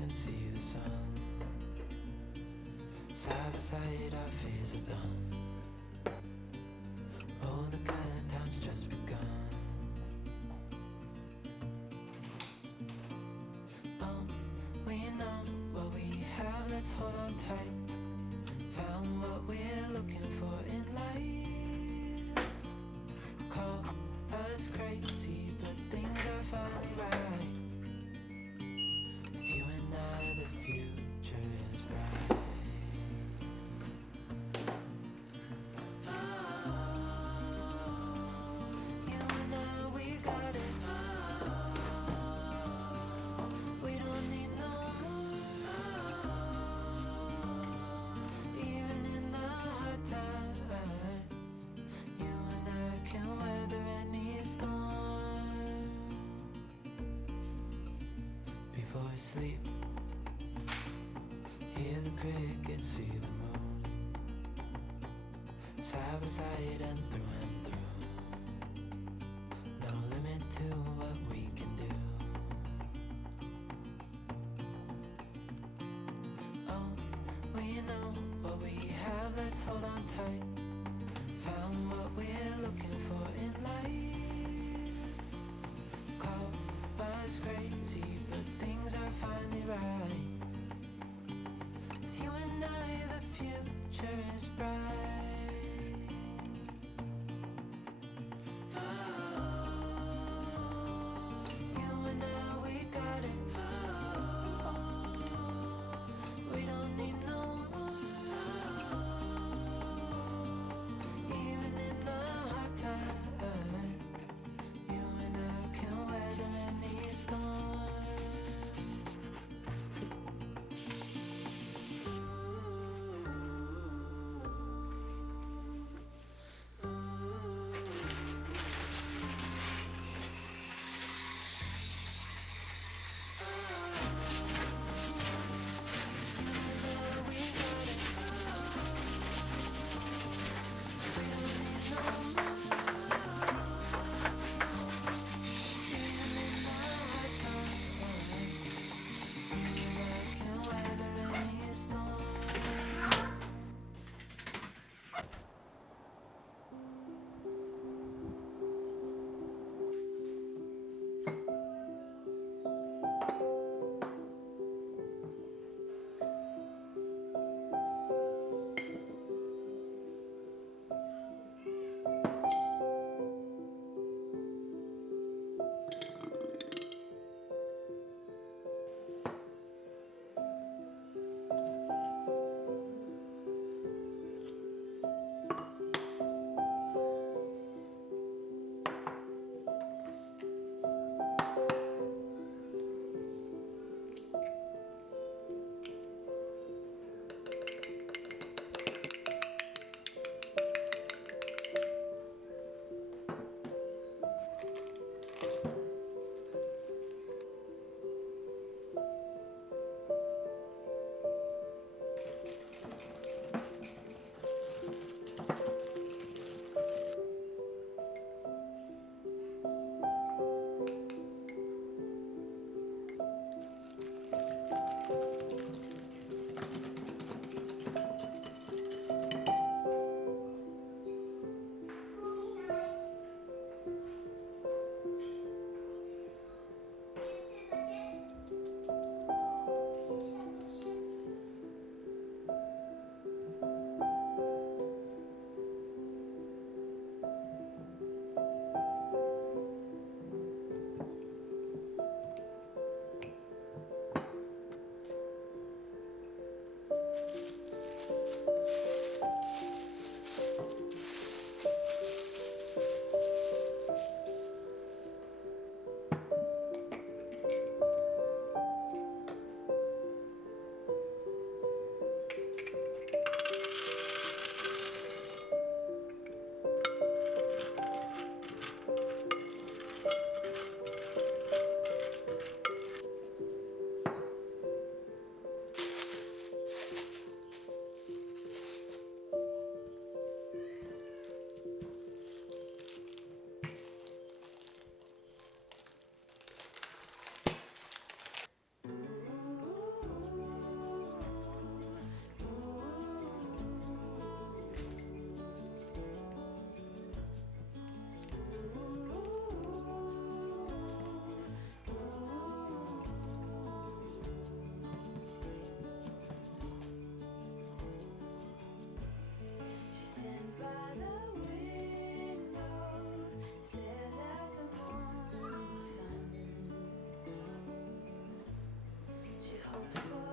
and see the sun. Side by side our fears are done. Oh, the good times just begun. Oh, we know what we have, let's hold on tight. Found what we're looking for in life. Call us crazy, but things are finally right. With you and I, the future is bright. You and I, we got it. We don't need no more. Even in the hard times, you and I can weather any storm. Before I sleep, hear the crickets, see the moon. Side by side and through. No limit to what we can do. Oh, we know what we have, let's hold on tight. Found what we're looking for in life. Call us crazy, but things are finally right. With you and I, the future is bright. You and I, we got it. We don't need no more. Even in the hard times, you and I can weather any storm. she hopes for.